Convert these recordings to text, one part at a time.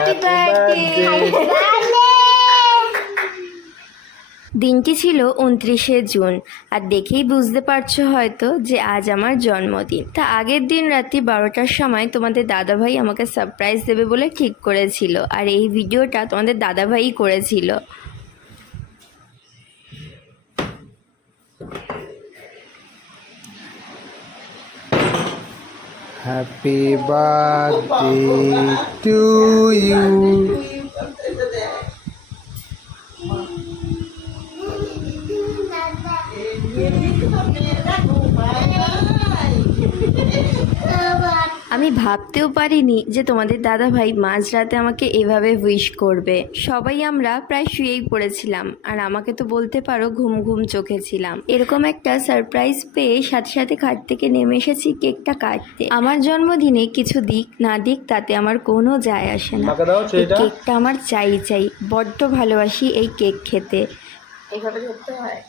Happy birthday. দিনটি ছিল 29শে June, আর দেখেই বুঝতে পারছো হয়তো যে আজ আমার জন্মদিন। তা আগের দিন রাত্রি 12টার সময় তোমাদের দাদাভাই আমাকে সারপ্রাইজ দেবে বলে ঠিক করেছিল, আর এই ভিডিওটা তোমাদের দাদাভাই করেছিল। Happy birthday to you. আমি ভাবতেও পারিনি যে তোমাদের দাদাভাই মাঝরাতে আমাকে এভাবে উইশ করবে। সবাই আমরা প্রায় শুয়েই পড়েছিলাম, আর আমাকে তো বলতে পারো ঘুম ঘুম চোখে ছিলাম। এরকম একটা সারপ্রাইজ পেয়ে সাথে সাথে খাট থেকে নেমে এসেছি কেকটা কাটতে। আমার জন্মদিনে কিছু দিক না দিক তাতে আমার কোনো যায় আসে না, এই কেকটা আমার চাই চাই। বড্ড ভালোবাসি এই কেক খেতে। এইভাবে ধরতে হয়,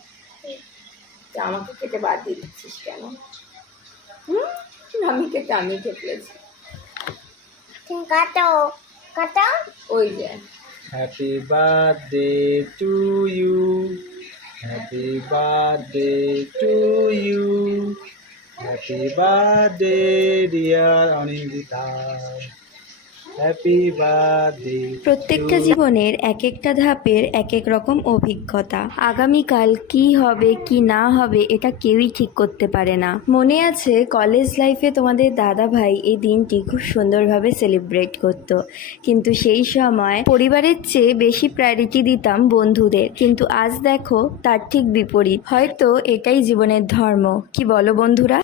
আমাকে খেতে বাদ দিয়ে দিচ্ছিস কেন? আমি খেতে ফেলেছি। কাটো কাটো, ওই যে Happy birthday to you. Happy birthday to you. Happy birthday dear Anindita. Happy birthday. প্রত্যেকটা জীবনের এক একটা ধাপের এক এক রকম অভিজ্ঞতা। আগামীকাল কি হবে কি না হবে এটা কেউই ঠিক করতে পারে না। মনে আছে কলেজ লাইফে তোমাদের দাদা ভাই এই দিনটি খুব সুন্দরভাবে সেলিব্রেট করত, কিন্তু সেই সময় পরিবারের চেয়ে বেশি প্রায়োরিটি দিতাম বন্ধুদের। কিন্তু আজ দেখো তার ঠিক বিপরীত। হয়তো এটাই জীবনের ধর্ম, কি বলো বন্ধুরা?